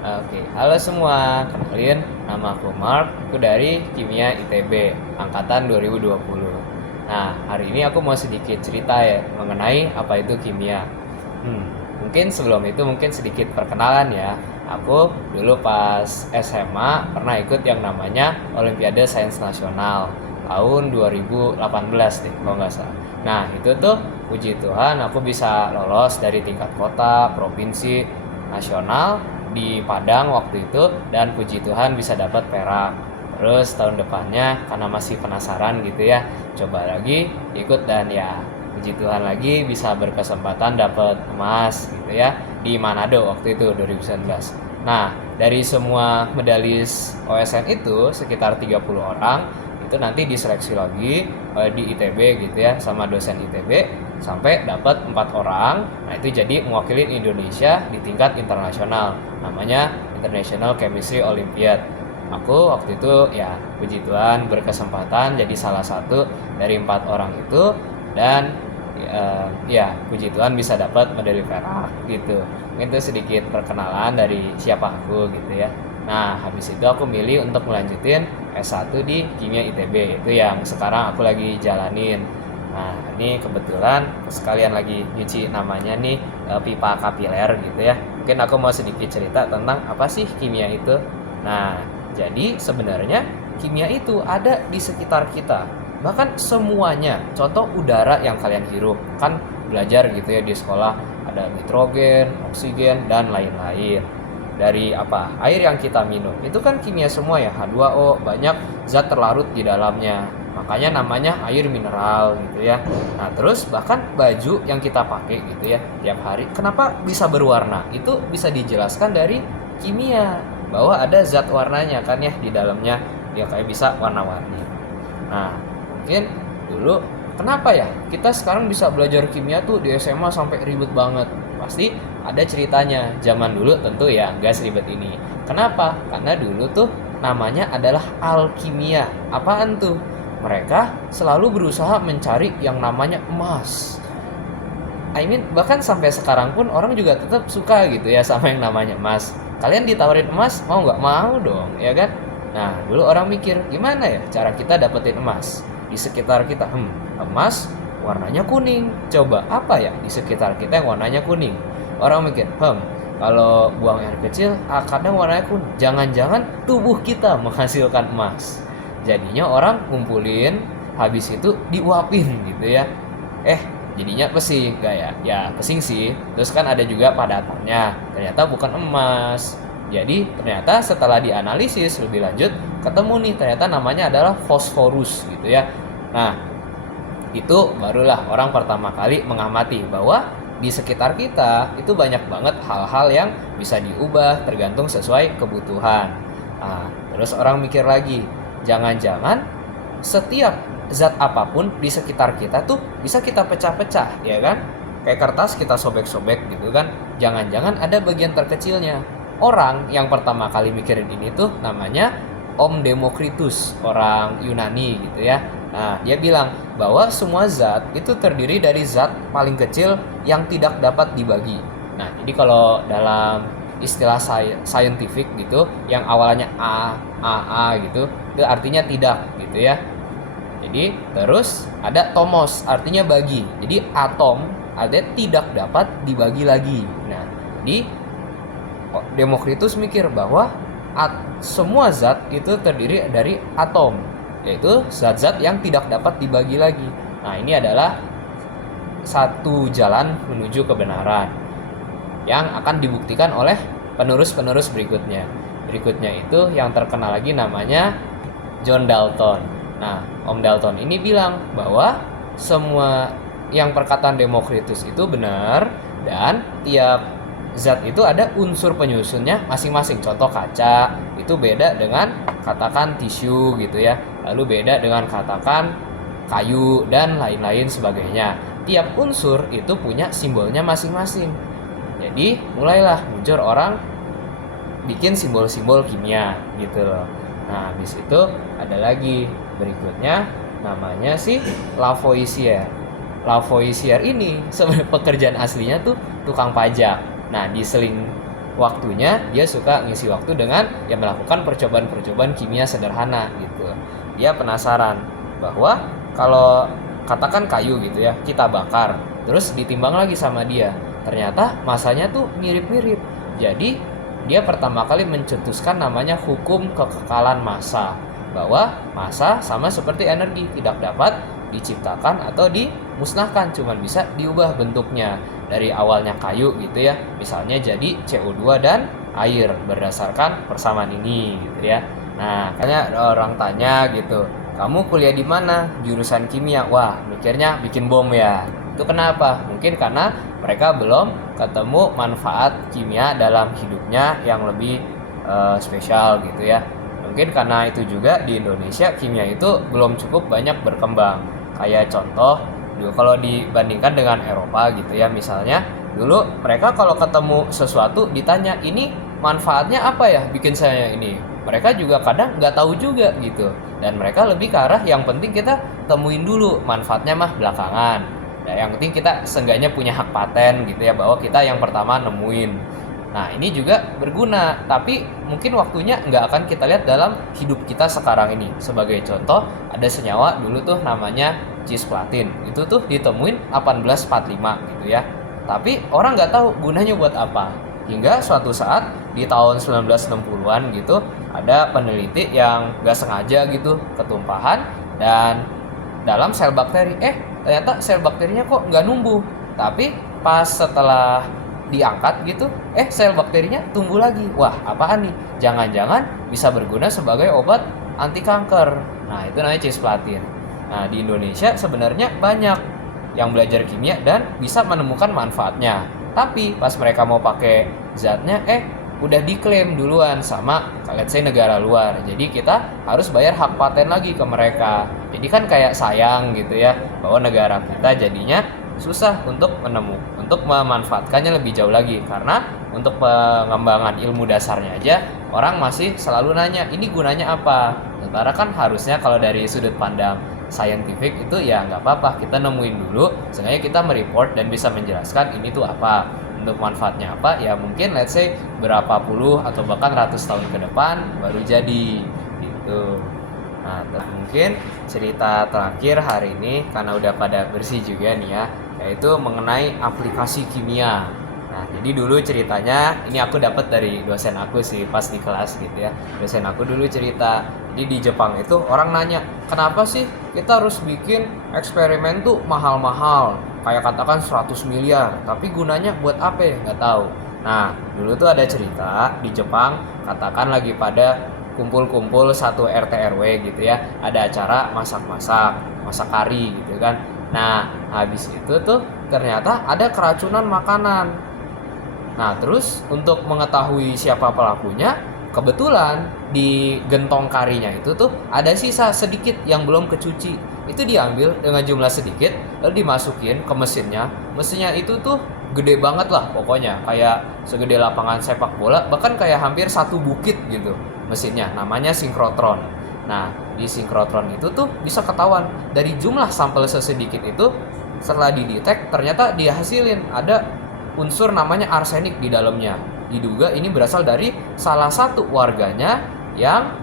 Oke, halo semua. Kenalin, nama aku Mark. Aku dari Kimia ITB, angkatan 2020. Nah, hari ini aku mau sedikit cerita ya mengenai apa itu kimia. Hmm, Mungkin sebelum itu mungkin sedikit perkenalan ya. Aku dulu pas SMA pernah ikut yang namanya Olimpiade Sains Nasional tahun 2018 deh, kalau nggak salah. Nah, itu tuh puji Tuhan aku bisa lolos dari tingkat kota, provinsi, nasional di Padang waktu itu, dan puji Tuhan bisa dapat perak. Terus tahun depannya karena masih penasaran gitu ya, coba lagi ikut dan ya puji Tuhan lagi bisa berkesempatan dapat emas gitu ya di Manado waktu itu 2019. Nah, dari semua medalis OSN itu sekitar 30 orang itu nanti diseleksi lagi di ITB gitu ya sama dosen ITB sampai dapat 4 orang. Nah, itu jadi mewakili Indonesia di tingkat internasional. Namanya International Chemistry Olympiad. Aku waktu itu ya puji Tuhan berkesempatan jadi salah satu dari 4 orang itu, dan ya puji Tuhan bisa dapat medali perak gitu. Mungkin itu sedikit perkenalan dari siapa aku gitu ya. Nah, habis itu aku milih untuk melanjutin S1 di Kimia ITB, itu yang sekarang aku lagi jalanin. Nah, ini kebetulan sekalian lagi nyuci namanya nih pipa kapiler gitu ya. Mungkin aku mau sedikit cerita tentang apa sih kimia itu. Nah, jadi sebenarnya kimia itu ada di sekitar kita. Bahkan semuanya. Contoh udara yang kalian hirup. Kan belajar gitu ya di sekolah ada nitrogen, oksigen, dan lain-lain. Dari apa? Air yang kita minum. Itu kan kimia semua ya, H2O, banyak zat terlarut di dalamnya. Makanya namanya air mineral gitu ya. Nah, terus bahkan baju yang kita pakai gitu ya tiap hari, kenapa bisa berwarna? Itu bisa dijelaskan dari kimia, bahwa ada zat warnanya kan ya di dalamnya, dia kayak bisa warna-warni. Nah, mungkin dulu kenapa ya kita sekarang bisa belajar kimia tuh di SMA sampai ribet banget? Pasti ada ceritanya. Zaman dulu tentu ya nggak seribet ini. Kenapa? Karena dulu tuh namanya adalah alkimia. Apaan tuh? Mereka selalu berusaha mencari yang namanya emas. Bahkan sampai sekarang pun orang juga tetap suka gitu ya sama yang namanya emas. Kalian ditawarin emas, mau nggak? Mau dong, ya kan? Nah, dulu orang mikir, gimana ya cara kita dapetin emas? Di sekitar kita, emas warnanya kuning. Coba apa ya di sekitar kita yang warnanya kuning? Orang mikir, kalau buang air kecil, kadang warnanya kuning. Jangan-jangan tubuh kita menghasilkan emas. Jadinya orang ngumpulin, habis itu diuapin gitu ya. Jadinya pesing, enggak ya? Ya pesing sih. Terus kan ada juga padatannya. Ternyata bukan emas. Jadi ternyata setelah dianalisis lebih lanjut, ketemu nih ternyata namanya adalah fosforus gitu ya. Nah, itu barulah orang pertama kali mengamati bahwa di sekitar kita itu banyak banget hal-hal yang bisa diubah tergantung sesuai kebutuhan. Nah, terus orang mikir lagi, jangan-jangan setiap zat apapun di sekitar kita tuh bisa kita pecah-pecah, ya kan? Kayak kertas kita sobek-sobek gitu kan. Jangan-jangan ada bagian terkecilnya. Orang yang pertama kali mikirin ini tuh namanya Om Demokritus, orang Yunani gitu ya. Nah, dia bilang bahwa semua zat itu terdiri dari zat paling kecil yang tidak dapat dibagi. Nah, jadi kalau dalam istilah scientific gitu, yang awalnya A gitu, itu artinya tidak gitu ya. Jadi terus ada tomos, artinya bagi. Jadi atom artinya tidak dapat dibagi lagi. Nah, di Demokritus mikir bahwa semua zat itu terdiri dari atom, yaitu zat-zat yang tidak dapat dibagi lagi. Nah, ini adalah satu jalan menuju kebenaran yang akan dibuktikan oleh penerus-penerus berikutnya. Berikutnya itu yang terkenal lagi namanya John Dalton. Nah, Om Dalton ini bilang bahwa semua yang perkataan Demokritus itu benar, dan tiap zat itu ada unsur penyusunnya masing-masing. Contoh kaca itu beda dengan katakan tisu gitu ya. Lalu beda dengan katakan kayu dan lain-lain sebagainya. Tiap unsur itu punya simbolnya masing-masing. Jadi mulailah muncul orang bikin simbol-simbol kimia gitu loh. Nah, habis itu ada lagi berikutnya namanya si Lavoisier. Lavoisier ini sebenarnya pekerjaan aslinya tuh tukang pajak. Nah, diseling waktunya dia suka ngisi waktu dengan ya melakukan percobaan-percobaan kimia sederhana gitu. Dia penasaran bahwa kalau katakan kayu gitu ya, kita bakar, terus ditimbang lagi sama dia, ternyata masanya tuh mirip-mirip. Jadi dia pertama kali mencetuskan namanya hukum kekekalan massa, bahwa massa sama seperti energi, tidak dapat diciptakan atau dimusnahkan, cuma bisa diubah bentuknya dari awalnya kayu gitu ya, misalnya jadi CO2 dan air berdasarkan persamaan ini gitu ya. Nah, makanya orang tanya gitu, kamu kuliah di mana? Jurusan kimia. Wah, mikirnya bikin bom ya. Itu kenapa? Mungkin karena mereka belum ketemu manfaat kimia dalam hidupnya yang lebih spesial gitu ya. Mungkin karena itu juga di Indonesia kimia itu belum cukup banyak berkembang. Kayak contoh, kalau dibandingkan dengan Eropa gitu ya, misalnya dulu mereka kalau ketemu sesuatu ditanya ini manfaatnya apa ya bikin saya ini, mereka juga kadang nggak tahu juga gitu, dan mereka lebih ke arah yang penting kita temuin dulu, manfaatnya mah belakangan. Nah, yang penting kita seenggaknya punya hak paten gitu ya, bahwa kita yang pertama nemuin. Nah, ini juga berguna, tapi mungkin waktunya nggak akan kita lihat dalam hidup kita sekarang ini. Sebagai contoh, ada senyawa dulu tuh namanya cisplatin. Itu tuh ditemuin 1845 gitu ya. Tapi orang nggak tahu gunanya buat apa. Hingga suatu saat di tahun 1960-an gitu, ada peneliti yang nggak sengaja gitu ketumpahan, dan dalam sel bakteri, ternyata sel bakterinya kok nggak numbuh. Tapi pas setelah diangkat gitu, sel bakterinya tumbuh lagi. Wah, apaan nih? Jangan-jangan bisa berguna sebagai obat anti kanker. Nah, itu namanya cisplatin. Nah, di Indonesia sebenarnya banyak yang belajar kimia dan bisa menemukan manfaatnya. Tapi pas mereka mau pakai zatnya, udah diklaim duluan sama let's say negara luar. Jadi kita harus bayar hak paten lagi ke mereka. Jadi kan kayak sayang gitu ya, bahwa negara kita jadinya susah untuk memanfaatkannya lebih jauh lagi, karena untuk pengembangan ilmu dasarnya aja orang masih selalu nanya ini gunanya apa. Sementara kan harusnya kalau dari sudut pandang scientific itu ya nggak apa-apa, kita nemuin dulu, seenggaknya kita mereport dan bisa menjelaskan ini tuh apa, untuk manfaatnya apa, ya mungkin let's say berapa puluh atau bahkan ratus tahun ke depan baru jadi gitu. Nah, mungkin cerita terakhir hari ini karena udah pada bersih juga nih ya, yaitu mengenai aplikasi kimia. Nah, jadi dulu ceritanya ini aku dapat dari dosen aku sih pas di kelas gitu ya. Dosen aku dulu cerita, jadi di Jepang itu orang nanya, kenapa sih kita harus bikin eksperimen tuh mahal-mahal, kayak katakan 100 miliar, tapi gunanya buat apa ya, nggak tahu. Nah, dulu tuh ada cerita di Jepang, katakan lagi pada kumpul-kumpul satu RT RW gitu ya, ada acara masak kari gitu kan. Nah, habis itu tuh ternyata ada keracunan makanan. Nah, terus untuk mengetahui siapa pelakunya, kebetulan di gentong karinya itu tuh ada sisa sedikit yang belum kecuci. Itu diambil dengan jumlah sedikit, lalu dimasukin ke mesinnya. Mesinnya itu tuh gede banget lah pokoknya, kayak segede lapangan sepak bola, bahkan kayak hampir satu bukit gitu mesinnya, namanya sinkrotron. Nah, di sinkrotron itu tuh bisa ketahuan dari jumlah sampel sesedikit itu, setelah didetek ternyata dihasilin ada unsur namanya arsenik di dalamnya. Diduga ini berasal dari salah satu warganya yang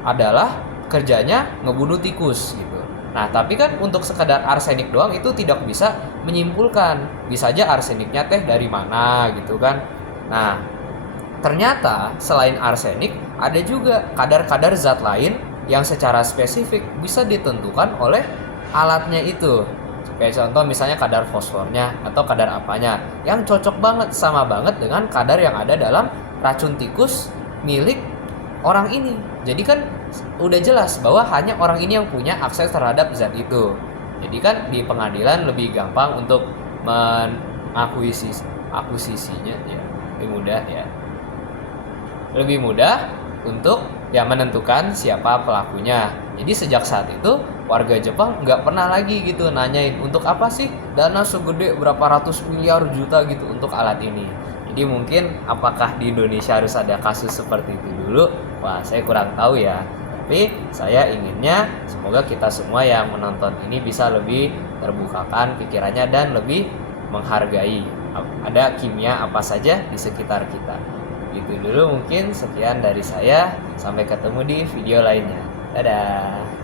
adalah kerjanya ngebunuh tikus gitu. Nah, tapi kan untuk sekadar arsenik doang itu tidak bisa menyimpulkan, bisa aja arseniknya teh dari mana gitu kan. Nah, ternyata selain arsenik ada juga kadar-kadar zat lain yang secara spesifik bisa ditentukan oleh alatnya itu. Kayak contoh misalnya kadar fosfornya atau kadar apanya yang cocok banget, sama banget dengan kadar yang ada dalam racun tikus milik orang ini. Jadi kan udah jelas bahwa hanya orang ini yang punya akses terhadap zat itu. Jadi kan di pengadilan lebih gampang untuk akuisisinya ya, lebih mudah untuk ya menentukan siapa pelakunya. Jadi sejak saat itu warga Jepang nggak pernah lagi gitu nanyain untuk apa sih dana segede berapa ratus miliar juta gitu untuk alat ini. Jadi mungkin apakah di Indonesia harus ada kasus seperti itu dulu? Wah, saya kurang tahu ya. Tapi saya inginnya semoga kita semua yang menonton ini bisa lebih terbukakan pikirannya dan lebih menghargai ada kimia apa saja di sekitar kita. Itu dulu mungkin, sekian dari saya. Sampai ketemu di video lainnya. Dadah.